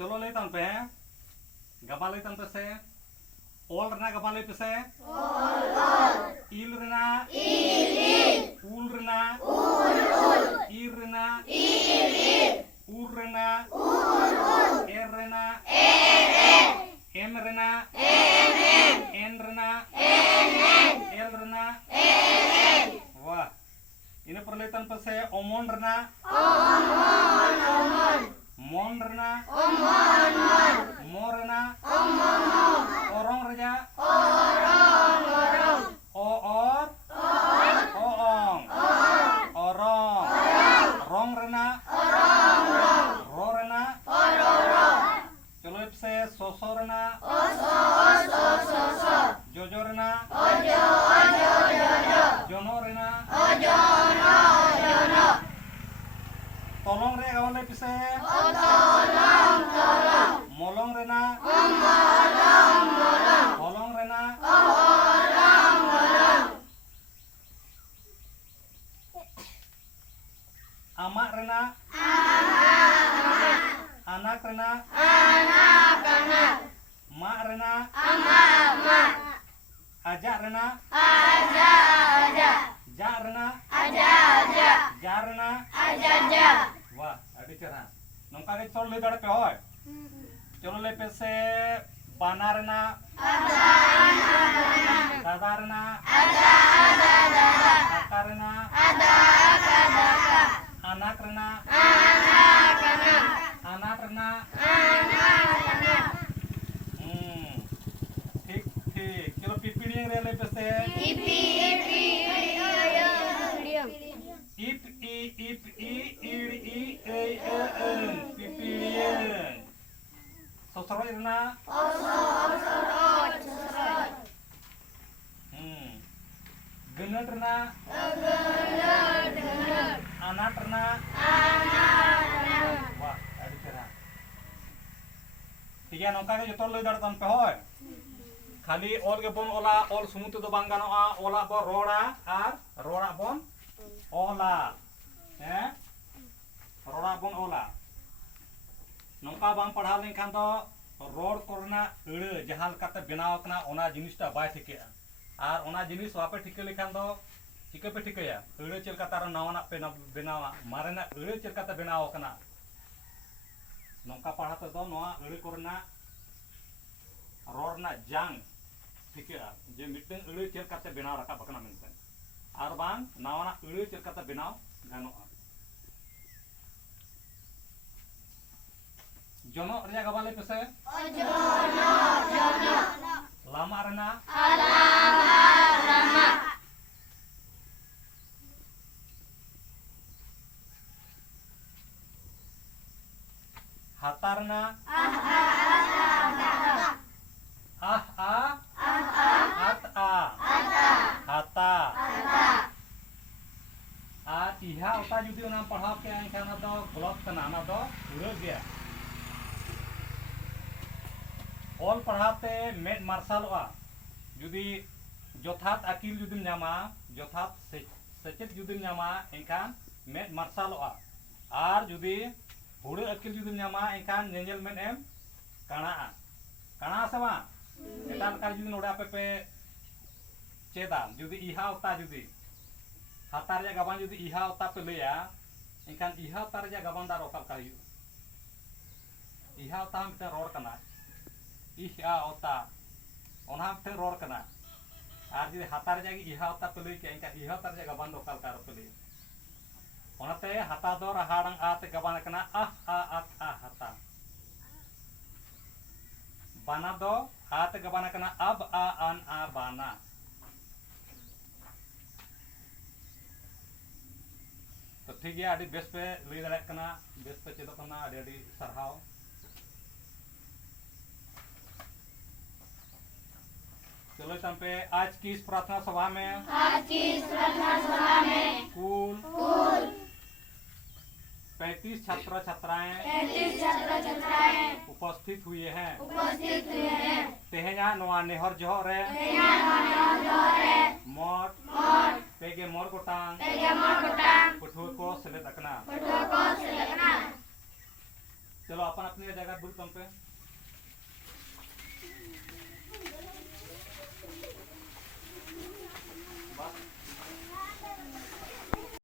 चलो ले तन पे गबा ले तन पे से ओल रना गबा ले पे से इल रना उल रना इर रना उर रना एर रना एम रना एन रना एल रना वाह इन पर ले तन पे से ओमोन रना मोन रना मोरना ओरोंग रजा ओ और ओंग ओरोंग रोंग रना रो रना चलो से सोसो रना जोजो रना जोनो रना तोलोंग रे गावले पिसे मोलोंग Raina Hollong Raina आमाक Raina anak rena mak rena ajak rena ja rena ja rena wah adi cerah nongka ge chol le dare pe hoy cholo le pe se bana rena dada rena kakak rena anak rena anak rena ठीक ठीक चलो पिपीड़ियंग रे ले पे से इप ई end E A N पिपीड़ियंग ससरो रना गनट रना anak rena wah adi cerah ठीक है नौका के जो ले दरतन पे होय खाली ओल के बन ओला ओल सुमुत तो बांग गानोआ ओला बो रोड़ा आर रोड़ा बन ओला हैं रोड़ा बन ओला नौका बांग पढ़ा लेखान तो रोड कोरना अड़े जहां काते बनाव कना ओना जिनिसटा बाय ठिके आर ओना जिनिस वापे ठिके लेखान तो चिके पे ठिकेया अड़े चलका तार नवाना पे बनावा मारेना अड़े चलका ते बनाव कना नौका पढ़ा तो नवा अड़े कोरना रोडना जांग ठिकेया जे मिटन अड़े चलका ते बनाव रखा बकना मेनते आर बांग नवाना अड़े चलका ते बनाव गानोआ जोनो रिया गबाले पे से जोनो लामा रना हातारना हाता आर इहा उता जुदी ओना पढ़ाव के एनखान दो गलत कना ना दो उड़ गया ऑल पढ़ाते मेड मार्शलवा जुदी जोथात अकील जुदीम नामा जोथात सचेत जुदीम नामा एनखान मेड मार्शलवा आर जुदी हुड़े अकील जुदीम नामा एनखान नेंजल मेड एम काना से बा एटान का जुदी नोडा पे चेदा जुदी इहा उता जुदी हातार या गबान जुदी इहा उता पे लेया एनखान इहा उतार या गबान दार ओका का हियो इहा उता हम ते रोड कना इहा उता ओना ते रोड कना आर जुदी हातार जागी इहा उता पे ले के एनखान इहा उतार या गबान ओका का पे ले ओनाते हाता दो रहाड़ंग आते गबान कना आ हाता बाना दो आते गबान कना अब आ अन आ बाना तो ठीक है आदि बेस पे ले दाड़ा कना बेस पे चेदो कना आदि सरहाव चलो पे आज की इस प्रार्थना सभा में कुल 35 छात्र छात्राएं उपस्थित हुए हैं तेहना नवा नेहर जोहर रे मोट पेगे मोर गोटांग पठुआ को सेलेद अकना चलो अपन अपनी जगह दुर्ग पे